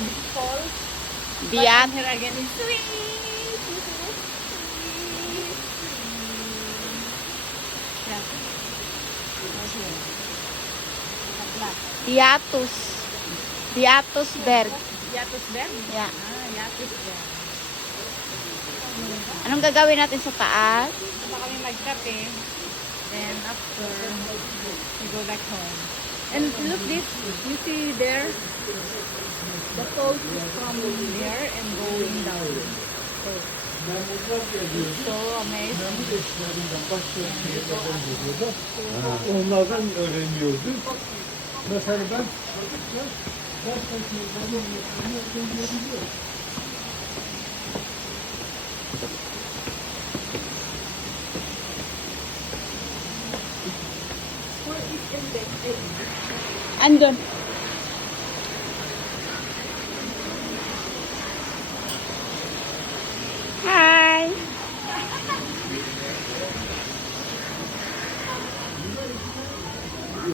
this falls. Biat. But here again is sweet. Yeah. Hiatus. Beatusberg. Yatusberg? Yeah. Yatusberg. Anong gagawin natin sa taas? Ito pa kami magkape. Then after, we go back home. And look this, you see there, the falls is from there and going down. So amazing. Onlardan öğreniyordum. Mesela ben Andun.